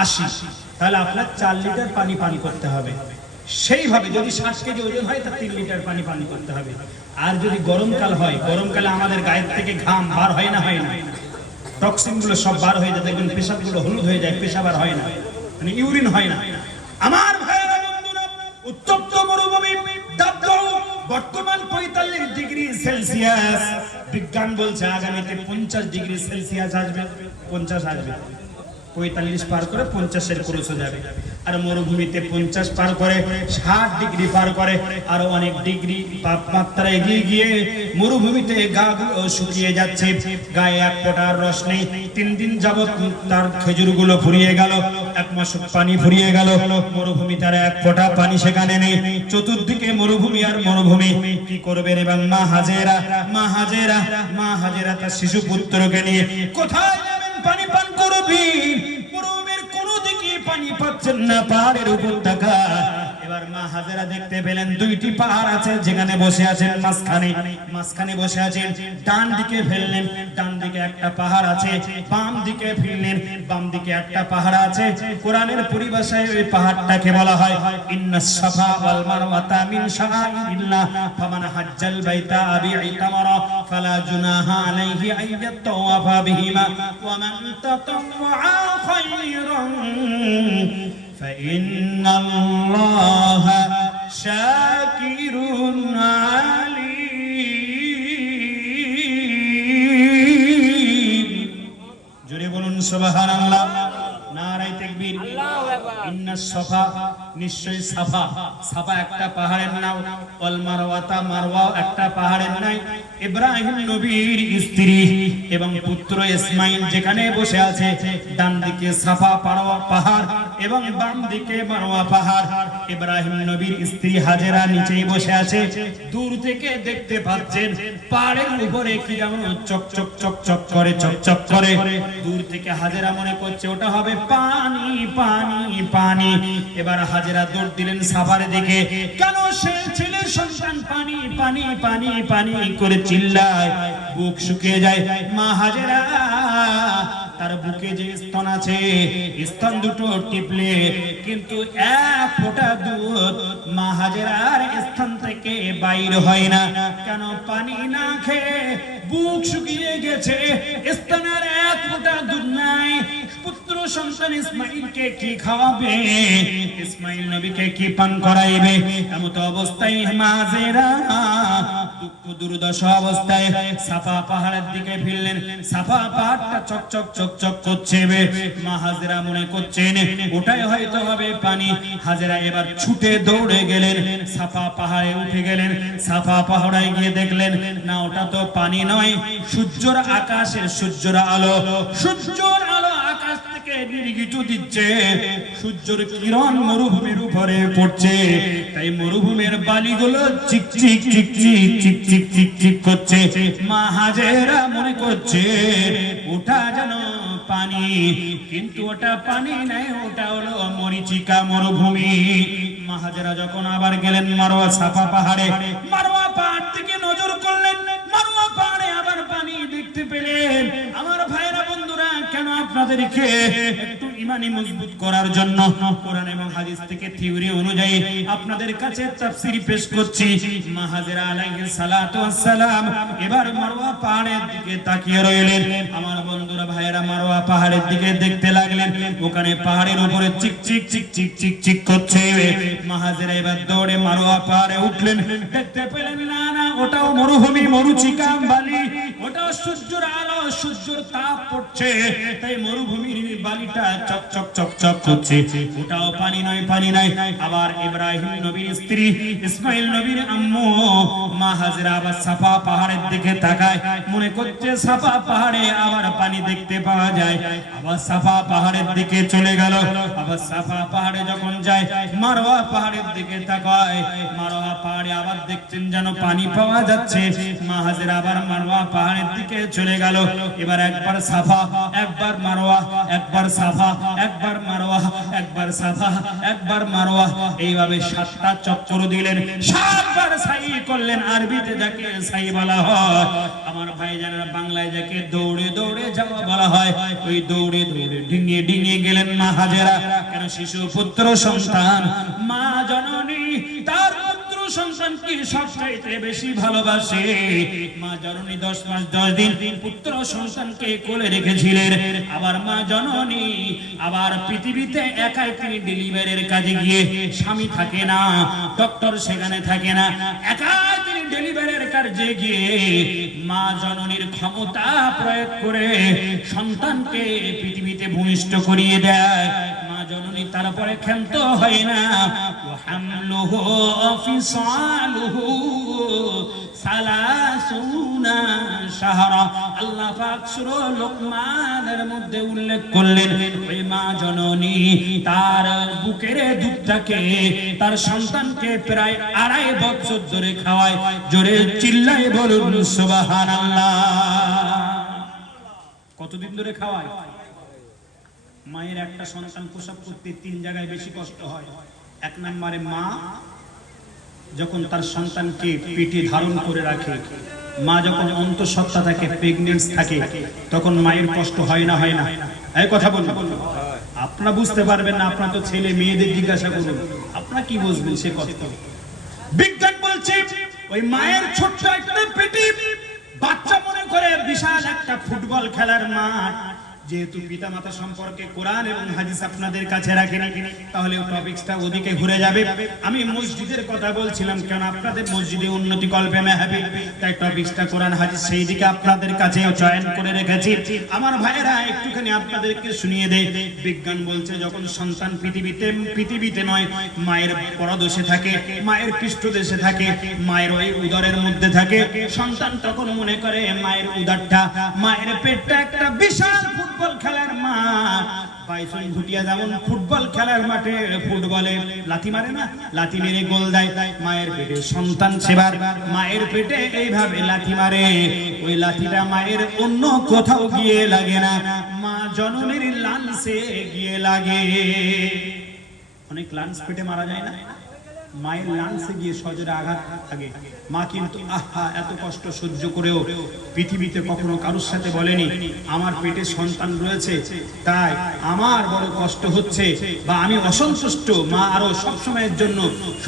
80। তাহলে আপনার 4 লিটার পানি পান করতে হবে। সেইভাবে যদি 60 কেজি ওজন হয় তা 3 লিটার পানি পান করতে হবে। আর যদি গরমকাল হয়, গরমকালে আমাদের গায়ের থেকে ঘাম বার হয় না? টক্সিন গুলো সব বার হয়ে যায়, দেখবেন পেশাব গুলো হলুদ হয়ে যায়, পেশাব আর হয় না, মানে ইউরিন হয় না। আমার ভাইয়েরা বন্ধুরা, উত্তপ্ত মরুভূমি বর্তমান 45 ডিগ্রি সেলসিয়াস। বিজ্ঞান বলছে আগামীতে 50 ডিগ্রি সেলসিয়াস আসবে, 50 আসবে। 45 পার করে 50-এর ক্রসে যাবে। আর মরুভূমিতে 50 পার করে 60 ডিগ্রি পার করে, আর অনেক ডিগ্রি তাপমাত্রা এগিয়ে গিয়ে মরুভূমিতে গাগুলো শুকিয়ে যাচ্ছে, গায়ে 1 ফোঁটার রস নেই। 3 দিন যাবত তার খেজুরগুলো ফুরিয়ে গেল, 1 মশক পানি ফুরিয়ে গেল, মরুভূমিতে আর 1 ফোঁটা পানি সেখানে নেই। চতুর্দিকে মরুভূমি আর মরুভূমি। কি করবেন? এবং মা হাজেরা তার শিশু পুত্রকে নিয়ে কোথায় যাবেন? পানি পান করবেন। মরুভূমির কোনো দিকে পানি পাচ্ছেন না, পাহাড়ের উপর থাকা। এবার মা হাজেরা দেখতে পেলেন 2টি পাহাড় আছে, যেখানে বসে আছেন মাঝখানে বসে আছেন। ডান দিকে ফেললেন, ডান দিকে একটা পাহাড় আছে, বাম দিকে ফিরলেন, বাম দিকে একটা পাহাড় আছে। কোরআনের পরিভাষায় ওই পাহাড়টাকে বলা হয় ইন্নাস সাফা ওয়াল মারওয়াতা মিন শাআইরিল্লাহ ফামান হাজ্জাল বাইতা বি'তামারা ফালা জুনাহা আলাইহি আইয়াতাওয়াফা বিহিমা ওয়া মান তাতাওয়া খায়রান فإن الله شاكر عليم। জোরে বলুন সুবহানাল্লাহ। নারায়ে তাকবীর। আল্লাহু আকবার। ইন্নাস সাফা, নিশ্চয়ই সাফা, সাফা একটা পাহাড়ের নাম, ওয়াল মারওয়াতা, মারওয়া একটা পাহাড়ের নাম। ইব্রাহিম নবীর স্ত্রী এবং পুত্র ইসমাইল যেখানে বসে আছে, ডান দিকে সাফা পাহাড় এবং বাম দিকে মারওয়া পাহাড়। ইব্রাহিম নবীর স্ত্রী হাজেরা নিচেই বসে আছে। দূর থেকে দেখতে পাচ্ছেন পাহাড়ের উপরে কি যেমন চকচক চকচক করে, চকচক করে। দূর থেকে হাজেরা মনে করছে ওটা হবে পানি, পানি, পানি। এবার হাজেরা দৌড় দিলেন সাফার দিকে। কেন সে ছেলে সন্তান পানি, পানি, পানি, পানি করে চিল্লায়, বুক শুকিয়ে যায়। মা হাজেরা তার বুকে যে স্তন আছে, স্তন দুটো টিপলে কিন্তু এক ফোঁটা দুধ মা হাজেরার স্তন থেকে বাইর হয় না। কেন? পানি না খেয়ে বুক শুকিয়ে গেছে, স্তনের এক ফোঁটা দুধ নাই। পুত্র সন্তান ইসমাইলকে কি খাওয়াবে? ইসমাইল নবীকে কি পান করাইবে? এমত অবস্থায় মা হাজেরা দুঃখ দুর্দশা অবস্থায় সাফা পাহাড়ের দিকে ফিরলেন। সাফা পাহাড়টা চকচক চকচক করছে। মা হাজেরা মনে করছেন ওটাই হয়তো হবে পানি। হাজেরা এবার ছুটে দৌড়ে গেলেন, সাফা পাহাড়ে উঠে গেলেন। সাফা পাহাড়ে গিয়ে দেখলেন না, ওটা তো পানি নয়, সূর্যের আকাশের সূর্যের আলো। সূর্যের আলো আকাশ থেকে নির্গিত দিচ্ছে, সূর্যের কিরণ মরুভূমির উপরে পড়ছে। তাই মরুভূমির বালিগুলো চিকচিক চিকচিক চিকচিক চিকচিক করছে। মা হাজেরা মনে করছে ওটা যেন পানি, কিন্তু ওটা পানি নাই, ওটা হলো মরিচিকা মরুভূমি। মা হাজেরা যখন আবার গেলেন মারওয়া সাফা পাহাড়ে, মারওয়া পাহাড় থেকে নজর করলেন, মারওয়া পাহাড়ে আবার পানি দেখতে পেলেন। আমার ভাইরা বন্ধুরা, কেন আপনাদেরকে একটু ইমানি মজবুত করার জন্য কোরআন এবং হাদিস থেকে থিওরি অনুযায়ী আপনাদের কাছে তাফসীর পেশ করছি। মা হাজেরা আলাইহিস সালাতু ওয়াস সালাম এবার মারওয়া পাহাড়ের দিকে তাকিয়ে রইলেন। আমার বন্ধুরা ভাইরা মারওয়া পাহাড়ের দিকে দেখতে লাগলেন, ওখানে পাহাড়ের উপরে চিকচিক চিকচিক চিকচিক করছে। মা হাজেরা এবার দৌড়ে মারওয়া পাহাড়ে উঠলেন, দেখতে পেলেন না না, ওটাও মরুভূমি, মরুচিকা বালি, ওটাও সূর্যের আলো, সূর্যের তাপ পড়ছে, তাই মরুভূমির বালিটা চকচক চকচক করছে। ওটাও পানি নয়, পানি নাই। আবার ইব্রাহিম নবীর স্ত্রী, ইসমাইল নবীর আম্মু মা হাজেরা আবার সাফা পাহাড়ের দিকে তাকায়, মনে করছে সাফা পাহাড়ে আবার পানি দেখতে পাওয়া যায়। আবার সাফা পাহাড়ের দিকে চলে গেল। আবার সাফা পাহাড়ে যখন যায়, মারওয়া পাহাড়ের দিকে তাকায়, মারওয়া পাহাড়ে আবার দেখছেন যেন পানি পাওয়া যাচ্ছে। মা হাজেরা আবার মারওয়া পাহাড়ের দিকে চলে গেল। এবার একবার সাফা, একবার মারওয়া, একবার সাফা, একবার মারওয়া, একবার সাফা, একবার মারওয়া, এইভাবে 7টা চক্কর দিলেন, 7বার সাই করলেন। আরবিতে যাকে সাই বলা হয়, আমার ভাইজানেরা বাংলায় যাকে দৌড়ে দৌড়ে যাওয়া বলা হয়, ওই দৌড়ে দৌড়ে ডিঙিয়ে ডিঙিয়ে গেলেন মা হাজেরা। কেন? শিশু পুত্র সন্তান, মা জননী তার পুত্র সন্তানকে সবচাইতে বেশি ভালোবাসে। মা জননী 10 মাস 10 দিন পুত্র সন্তানকে কোলে রেখেছিলেন। আবার মা জননী আবার পৃথিবীতে একাই তিনি ডেলিভারির কাজে গিয়ে, স্বামী থাকে না, ডক্টর সেখানে থাকে না, একাই তিনি ডেলিভারির কাজে গিয়ে মা জননীর ক্ষমতা প্রয়োগ করে সন্তানকে পৃথিবীতে ভূমিষ্ঠ করিয়ে দেয়। মা জননী তারপরে ক্ষান্ত হয় না। হামলুহু ফিসালুহু সালাসুনা শাহরা। আল্লাহ পাক সূরা লোকমানের মধ্যে উল্লেখ করলেন, ওই মা জননী তার বুকের দুধটাকে, তার সন্তানকে প্রায় 2.5 বছর ধরে খাওয়ায়। জোরে চিল্লায় বলুন সুবহানাল্লাহ। কতদিন ধরে খাওয়ায়? মায়ের একটা সন্তান প্রসব করতে 3 জায়গায় বেশি কষ্ট হয়। 1 নম্বরে মা যখন তার সন্তানকে পেটে ধারণ করে রাখে, মা যখন অন্তঃসত্ত্বা থাকে, প্রেগন্যান্ট থাকে, তখন মায়ের কষ্ট হয় না? হয় না? এই কথা বলুন। আপনারা বুঝতে পারবেন না, আপনারা তো ছেলে মেয়েদের জিজ্ঞাসা করুন, আপনারা কি বুঝবেন সে কষ্ট। বিজ্ঞান বলছে ওই মায়ের ছোট্ট একটা পেটে বাচ্চা মনে করে বিশাল একটা ফুটবল খেলার মাঠ। যেহেতু পিতামাতা সম্পর্কে কোরআন এবং হাদিস আপনাদের কাছে রাখেন, তাহলে টপিকসটা ওদিকে ঘুরে যাবে। আমি মসজিদের কথা বলছিলাম, কেন আপনাদের মসজিদে উন্নতি কল্পে মেহাবি, তাই টপিকসটা কোরআন হাদিস সেই দিকে আপনাদের কাছে চয়ন করে রেখেছি। আমার ভাইয়েরা একটুখানি আপনাদেরকে শুনিয়ে দেয়। বিজ্ঞান বলছে যখন সন্তান পৃথিবীতে নয়, মায়ের পরদেশে থাকে, মায়ের পৃষ্ঠদেশে থাকে, মায়ের ওই উদরের মধ্যে থাকে, সন্তান তখন মনে করে মায়ের উদরটা, মায়ের পেটটা একটা বিশাল ফুটবল খেলার মাঠ। বাইসন ভুটিয়া যেমন ফুটবল খেলার মাঠে ফুটবলে লাথি মারে না, লাথি মেরে গোল দেয়, মায়ের পেটে সন্তান সেবার মায়ের পেটে এইভাবে লাথি মারে। ওই লাথিটা মায়ের অন্য কোথাও গিয়ে লাগে না, মা জননীর লাঞ্চে গিয়ে লাগে। অনেক লাঞ্চ পেটে মারা যায় না, মায়ের লাঞ্চে গিয়ে সজোরে আঘাত লাগে। মা কিন্তু আহা এত কষ্ট সহ্য করেও পৃথিবীতে কখনো কারোর সাথে বলেনি আমার পেটে সন্তান রয়েছে তাই আমার বড় কষ্ট হচ্ছে বা আমি অসন্তুষ্ট। মা আরো সব সময়ের জন্য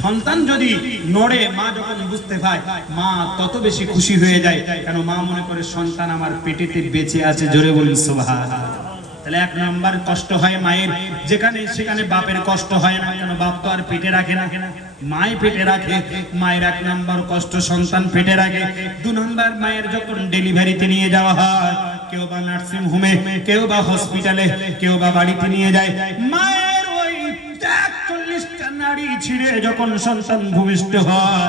সন্তান যদি নড়ে, মা যখন বুঝতে পায়, মা তত বেশি খুশি হয়ে যায়, কেন মা মনে করে সন্তান আমার পেটেতে বেঁচে আছে। জোরে বলুন সুবহানাল্লাহ। তাহলে এক নাম্বার কষ্ট হয় মায়ের, যেখানে সেখানে বাপের কষ্ট হয় না, কেন বাপ তো আর পেটে রাখে না, মায় পেটে রাখে। মায়ের এক নাম্বার কষ্ট সন্তান পেটে রাখে। দু নাম্বার মায়ের যখন ডেলিভারিতে নিয়ে যাওয়া হয়, কেউ বা নার্সিং হোমে, কেউ বা হসপিটালে, কেউ বা বাড়িতে নিয়ে যায়, মায়ের ওই 41টা নাড়ি ছিঁড়ে যখন সন্তান ভূমিষ্ঠ হয়,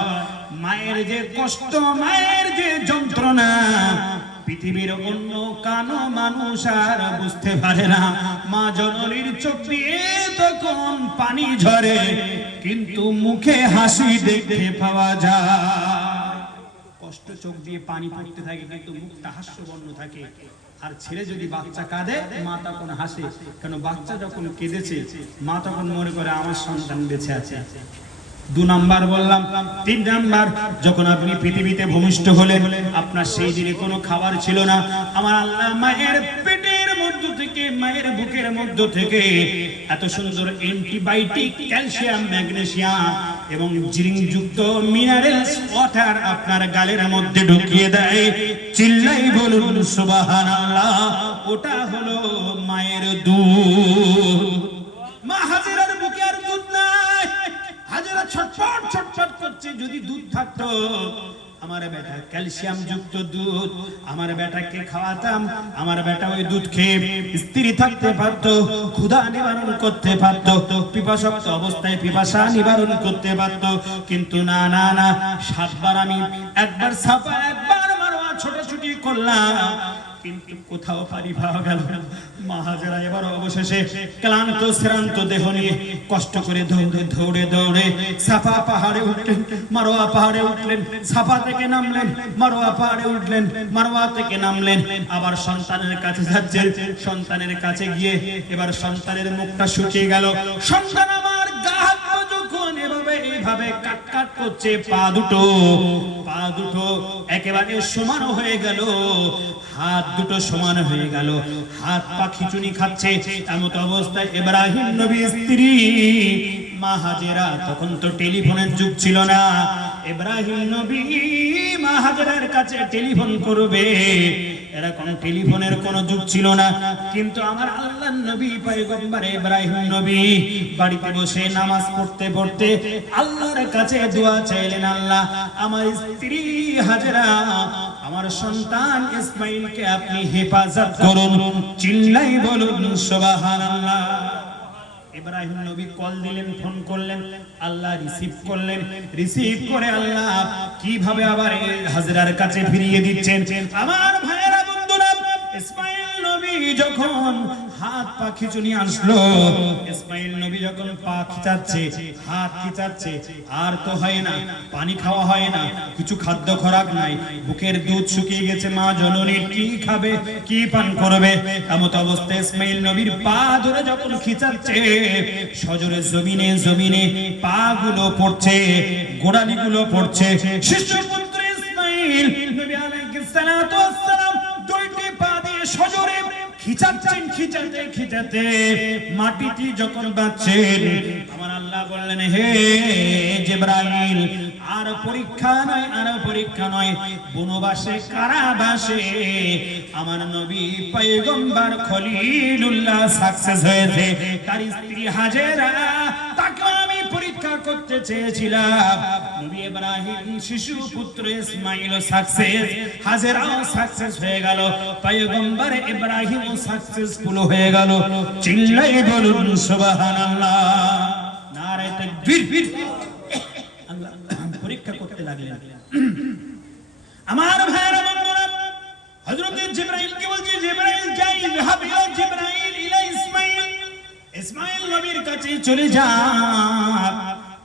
মায়ের যে কষ্ট, মায়ের যে যন্ত্রণা, পৃথিবীর অন্য কানো মানুষ আর বুঝতে পারে না। মা জননীর চোখ দিয়ে তখন পানি ঝরে, কিন্তু মুখে হাসি দেখতে পাওয়া যায়। কষ্ট চোখ দিয়ে পানি পড়তে থাকে, কিন্তু মুখটা হাস্যবর্ণ থাকে। আর ছেলে যদি বাচ্চা কাঁদে, মা তখন হাসে, কেন বাচ্চা যখন কেঁদেছে, মা তখন মনে করে আমার সন্তান বেঁচে আছে। দু নাম্বার বললাম। তিন নাম্বার, যখন আপনি পৃথিবীতে ভূমিষ্ঠ হলেন, আপনার সেই দিনে কোনো খাবার ছিল না, আমার আল্লাহ মায়ের পেটের মধ্য থেকে, মায়ের বুকের মধ্য থেকে এত সুন্দর অ্যান্টিবায়োটিক, ক্যালসিয়াম, ম্যাগনেসিয়াম এবং জিঙ্ক যুক্ত মিনারেলস ওয়াটার আপনার গালের মধ্যে ঢুকিয়ে দেয়। চিল্লাই বলুন সুবহানাল্লাহ। ওটা হলো মায়ের দুধ। মা হাজেরার বুকে আর দুধ নাই, হাজেরা ছটফট ছটফট করছে, যদি দুধ থাকতো আমার বেটা ক্যালসিয়াম যুক্ত দুধ আমার বেটাকে খাওয়াতাম, আমার বেটা ওই দুধ খেয়ে স্ত্রী থাকতে পারতো, ক্ষুধা নিবারণ করতে পারতো, পিপাসার্ত অবস্থায় পিপাসা নিবারণ করতে পারতো। কিন্তু না না না, 7 বার আমি একবার সাফা একবার মারওয়া ছোটাছুটি করলাম, কিন্তু কোথাও পারি পাওয়া গেল না। মা হাজেরা এবার অবশেষে ক্লান্ত শ্রান্ত দেহ নিয়ে কষ্ট করে দৌড়ে দৌড়ে সাফা পাহাড়ে উঠলেন, মারওয়া পাহাড়ে উঠলেন, সাফা থেকে নামলেন, মারওয়া পাহাড়ে উঠলেন, মারওয়া থেকে নামলেন, আবার সন্তানের কাছে যাচ্ছেন। সন্তানের কাছে গিয়ে এবার সন্তানের মুখটা শুকিয়ে গেল। সন্তান আমার গা হাত পা যখন এভাবে এইভাবে কাট কাট করছে, পা দুটো একেবারে সমান হয়ে গেল, হাত দুটো সমান হয়ে গেল, হাত পা খিচুনি খাচ্ছে। এমত অবস্থায় ইব্রাহিম নবীর স্ত্রী মা হাজেরা, তখন তো টেলিফোনের যুগ ছিল না, ইব্রাহিম নবী মা হাজেরার কাছে টেলিফোন করবে, এরকম টেলিফোনের কোনো যুগ ছিল না। কিন্তু আমার আল্লাহর নবী পয়গম্বর ইব্রাহিম নবী বাড়িতে বসে নামাজ পড়তে পড়তে আল্লাহর কাছে দোয়া চাইলেন, আল্লাহ আমার স্ত্রী হাজেরা, আমার সন্তান ইসমাইলকে আপনি হেফাজত করুন। চিল্লাই বলুন সুবহানাল্লাহ। ইব্রাহিম নবী কল দিলেন, ফোন করলেন, আল্লাহ রিসিভ করলেন, রিসিভ করে আল্লাহ কিভাবে আবার হাজেরার কাছে ফিরিয়ে দিচ্ছেন। আমার ভাইয়েরা বন্ধুরা, ইসমাইল নবী যখন হাত পা খিচুনি আসলো, ইসমাইল নবী যখন পা খিচাচ্ছে, হাত খিচাচ্ছে, আর তো হয় না, পানি খাওয়া হয় না, কিছু খাদ্য খোরাক নাই, বুকের দুধ শুকিয়ে গেছে, মা জননী কি খাবে, কি পান করবে? এমত অবস্থায় ইসমাইল নবীর পা ধরে যখন খিচাচ্ছে, সজোরে জমিনে জমিনে পা গুলো পড়ছে, গোড়ালি গুলো পড়ছে। শিশুপুত্র ইসমাইল নবী আলাইহিস সালাতু ওয়াস সালাম দুইটি পা দিয়ে সজোরে খিচাচ্ছেন, খিচাতে খিচাতে মাটিতে যখন বাঁধছেন, আমার আল্লাহ বললেন, হে জিবরাইল আর পরীক্ষা নয়, আর পরীক্ষা নয়, বনবাসে কারাবাসে আমার নবী পয়গম্বর খলিলুল্লাহ সাকসেস হয়েছে। তার স্ত্রী হাজেরা, তাকে আমি পরীক্ষা করতে চেয়েছিলাম। নবী ইব্রাহিম শিশু পুত্র ইসমাঈল সাকসেস, হাজেরাও সাকসেস হয়ে গেল, পয়গম্বর ইব্রাহিম সাকসেসফুল হয়ে গেল। চিল্লাই বলুন সুবহানাল্লাহ, নারে তাকবীর। আল্লাহ পরীক্ষা করতে লাগলেন। আমার ভাইরা বন্ধুরা, হযরত জিবরাইল কে বলছে, জিবরাইল যাই, যাহাব ইলা জিবরাইল ইলা ইসমাঈল, ইসমাঈল নবীর কাছে চলে যা।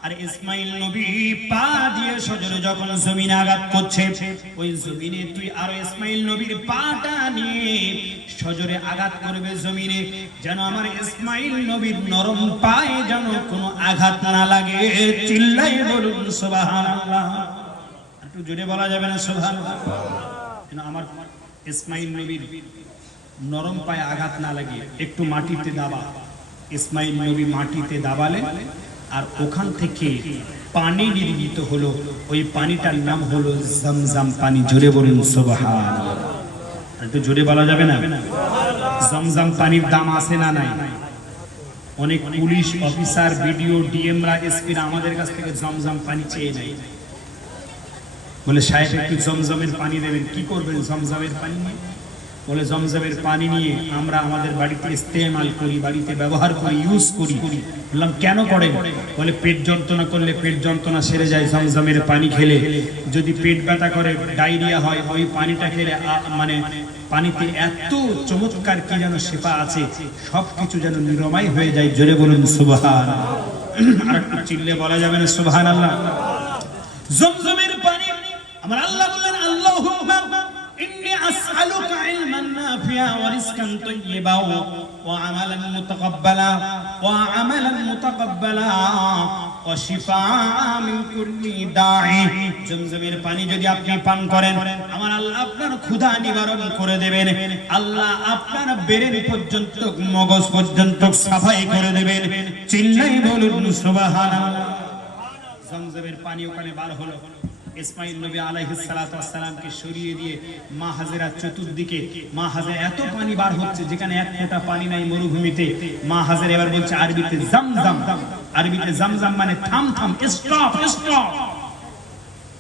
আর ইসমাঈল নবী পা দিয়ে সজরে যখন জমিনে আঘাত করছে, ওই জমিনে তুই আর ইসমাঈল নবীর পাটা নিয়ে সজরে আঘাত করবে জমিনে, যেন আমার ইসমাঈল নবীর নরম পায়ে যেন কোনো আঘাত না লাগে। চিল্লাই বলুন সুবহানাল্লাহ। একটু জোরে বলা যাবে না সুবহানাল্লাহ? আমার ইসমাঈল নবীর নরম পায়ে আঘাত না লাগে, একটু মাটিতে দাবা। ইসমাঈল নবী মাটিতে দাবালেন, আর ওখান থেকে পানি নির্গিত হলো। ওই পানিটার নাম হলো জমজম পানি। জোরে বলুন সুবহানাল্লাহ। একটু জোরে বলা যাবে না? জমজম পানির দাম আছে না নাই? অনেক পুলিশ অফিসার, বিডিও, ডিএমরা, এসপিরা আমাদের কাছ থেকে জমজম পানি চেয়ে নেয়, বলে সাহেব একটু জমজমের পানি দেবেন। কি করবেন জমজমের পানি নিয়ে? বলে জমজমের পানি নিয়ে আমরা আমাদের বাড়িতে ইস্তেমাল করি, বাড়িতে ব্যবহার করি, ইউজ করি। বললাম কেন করেন? বলে পেট যন্ত্রণা করলে পেট যন্ত্রণা সেরে যায় জমজমের পানি খেলে। যদি পেট ব্যথা করে, ডায়রিয়া হয়, ওই পানিটা খেলে মানে পানিতে এত চমৎকার কি যেন শেফা আছে, সবকিছু যেন নিরাময় হয়ে যায়। জোরে বলুন সুবহানাল্লাহ। আর একটু চিল্লে বলা যাবে না সুবহানাল্লাহ? জমজমের পানি আমার আল্লাহ বললেন, আল্লাহুম্মা ইন্নী আসআলুকা ইলমান নাফিআ ওয়া রিজকান তাইয়্যিবা ওয়া আমালান মুতাকাব্বালা ওয়া শিফাআ মিন কুল্লি দাঈ। জমজমের পানি যদি আপনি পান করেন, আমার আল্লাহ আপনার ক্ষুধা নিবারণ করে দেবেন। আল্লাহ আপনার ব্রেন পর্যন্ত, মগজ পর্যন্ত সাফাই করে দেবেন। চিল্লাই বলুন সুবহানাল্লাহ। জমজমের পানি ওখানে বার হলো। ইসমাঈল নবী আলাইহিস সালাতু ওয়াস সালামকে সরিয়ে দিয়ে মা হাজেরা চতুর্দিকে, মা হাজেরা এত পানি বার হচ্ছে যেখানে এক ফোঁটা পানি নাই মরুভূমিতে। মা হাজেরা এবার বলছে আরবিতে জামজাম, আরবিতে জামজাম মানে থাম থাম, স্টপ স্টপ।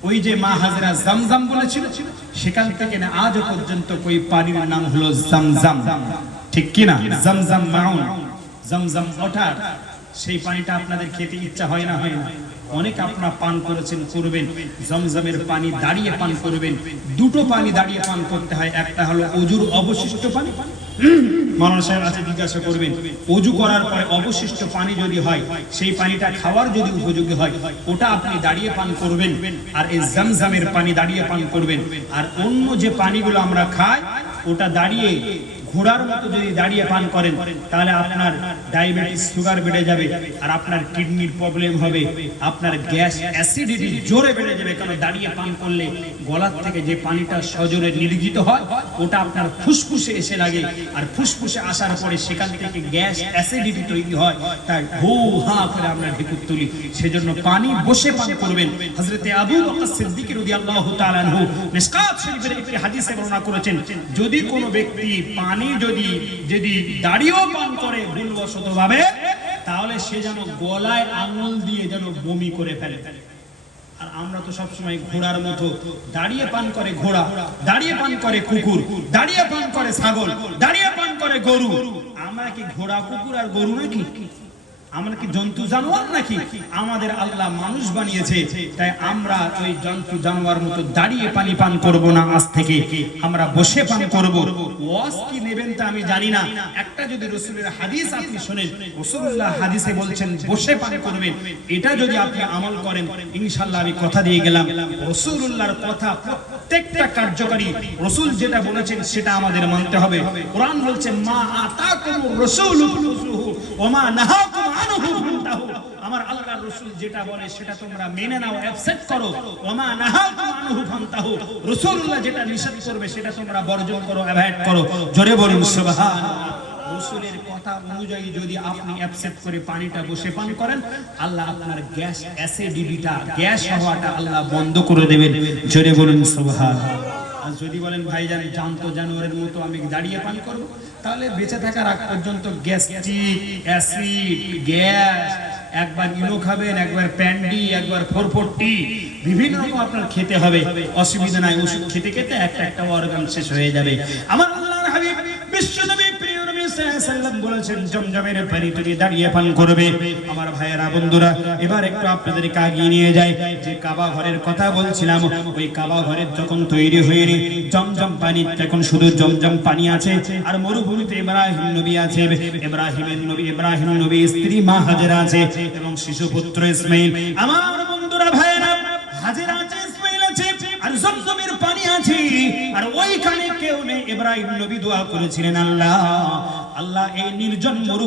ওই যে মা হাজেরা জামজাম বলেছিল, সেখান থেকে না আজ পর্যন্ত ওই পানির নাম হলো জামজাম। ঠিক কি না? জামজাম মাউন, জামজাম ওয়াটার। সেই পানিটা আপনাদের খেতে ইচ্ছা হয় না? হয় না? অনেক আপনারা পান করেছেন, করবেন। জমজমের পানি দাঁড়িয়ে পান করবেন। দুটো পানি দাঁড়িয়ে পান করতে হয়। একটা হলো ওযুর অবশিষ্ট পানি, মাওলানা সাহেব আছে জিজ্ঞাসা করবেন, ওযু করার পরে অবশিষ্ট পানি যদি হয়, সেই পানিটা খাওয়ার যদি উপযোগী হয়, ওটা আপনি দাঁড়িয়ে পান করবেন। আর এই জমজমের পানি দাঁড়িয়ে পান করবেন। আর অন্য যে পানিগুলো আমরা খাই, ওটা দাঁড়িয়ে ঘোড়ার মতো যদি দাঁড়িয়ে পান করেন, তাহলে আপনার ডায়াবেটিস, সুগার বেড়ে যাবে, আর আপনার কিডনির প্রবলেম হবে, আপনার গ্যাস, অ্যাসিডিটি জোরে বেড়ে যাবে। কারণ দাঁড়িয়ে পান করলে গলার থেকে যে পানিটা সজোরে নির্গিত হয়, ওটা আপনার ফুসফুসে এসে লাগে, আর ফুসফুসে আসার পরে সেখান থেকে গ্যাস, অ্যাসিডিটি তৈরি হয়। তাই হু হা করে আমরা ঢেকুর তুলি। সেজন্য পানি বসে পান করবেন। হযরতে আবু বকর সিদ্দিক রাদিয়াল্লাহু তাআলা আনহু মিশকাত শরীফের একটি হাদিসে বর্ণনা করেছেন, যদি কোনো ব্যক্তি পানি যদি দাঁড়িয়েও পান করে ভুলবশত ভাবে, তাহলে সে যেন গলায় আঙুল দিয়ে যেন বমি করে ফেলে। আর আমরা তো সবসময় ঘোড়ার মতো দাঁড়িয়ে পান করে ঘোড়া, দাঁড়িয়ে পান করে কুকুর, দাঁড়িয়ে পান করে ছাগল, দাঁড়িয়ে পান করে গরু। আমরা কি ঘোড়া, কুকুর আর গরু নাকি? আমরা কি জন্তু জানোয়ার নাকি? আমাদের আল্লাহ মানুষ বানিয়েছে, তাই আমরা ওই জন্তু জানোয়ার মতো দাঁড়িয়ে পানি পান করব না। আজ থেকে আমরা বসে পান করব। ওয়াজ কি নেবেন তা আমি জানি না। একটা যদি রাসূলের হাদিস আপনি শুনেন, রাসূলুল্লাহ হাদিসে বলছেন বসে পান করবেন, এটা যদি আপনি আমল করেন, ইনশাআল্লাহ আমি কথা দিয়ে গেলাম, রাসূলুল্লাহর কথা প্রত্যেকটা কার্যকরী। রাসূল যেটা বলেছেন সেটা আমাদের মানতে হবে। কোরআন বলছে মা আতাকুমুর রাসূলু ফাখুযুহু ওয়া মা নাহাকুম আনহু ফান্তাহু। আমার আল্লাহর রাসূল যেটা বলে সেটা তোমরা মেনে নাও, অ্যাকসেপ্ট করো। ওয়া মা নাহাকুম আনহু ফান্তাহু। রাসূলুল্লাহ যেটা নিষেধ করবে সেটা তোমরা বর্জন করো, অ্যাভয়েড করো। জোরে বলুন সুবহানাল্লাহ। রাসূলের কথা অনুযায়ী যদি আপনি অ্যাকসেপ্ট করে পানিটা বসে পান করেন, আল্লাহ আপনার গ্যাস অ্যাসিডিটিটা, গ্যাস হওয়াটা আল্লাহ বন্ধ করে দেবেন। জোরে বলুন সুবহানাল্লাহ। আর যদি বলেন ভাইজান জ্যান্ত জানোয়ারের মতো আমি দাঁড়িয়ে পান করব, তাহলে বেঁচে থাকার আগ পর্যন্ত গ্যাস্ট্রিক, অ্যাসিড, গ্যাস, একবার ইনো খাবেন, একবার প্যান্ডি, একবার 440, বিভিন্ন রকম আপনার খেতে হবে, অসুবিধা নাই। ওষুধ খেতে খেতে একটা অর্গান শেষ হয়ে যাবে। আমার আল্লাহর হাবিব বিশ্বনবী প্রিয় নবী সাল্লাল্লাহু আলাইহি ওয়াসাল্লাম বলেছেন জমজমের পানি তুমি দাঁড়িয়ে পান করবে। আমার ভাইয়েরা বন্ধুরা, এবার একটু আপনাদেরকে এগিয়ে নিয়ে যাই। যে কাবা ঘরের কথা বলছিলাম, ওই কাবা ঘরের যখন তৈরি হয়নি, জমজম পানি এখন শুধু জমজম পানি আছে, আর মরুভূমিতে ইব্রাহিম নবী আছে, ইব্রাহিম নবী স্ত্রী মা হাজেরা আছে এবং শিশুপুত্র ইসমাইল। আমার বন্ধুরা ভাইয়েরা, হাজেরা আছে, ইসমাইল আছে, আর জমজমের পানি আছে, আর ওইখানে কেউ নেই। ইব্রাহিম নবী দোয়া করেছিলেন, আল্লাহ এই নির্জন মরুভূমি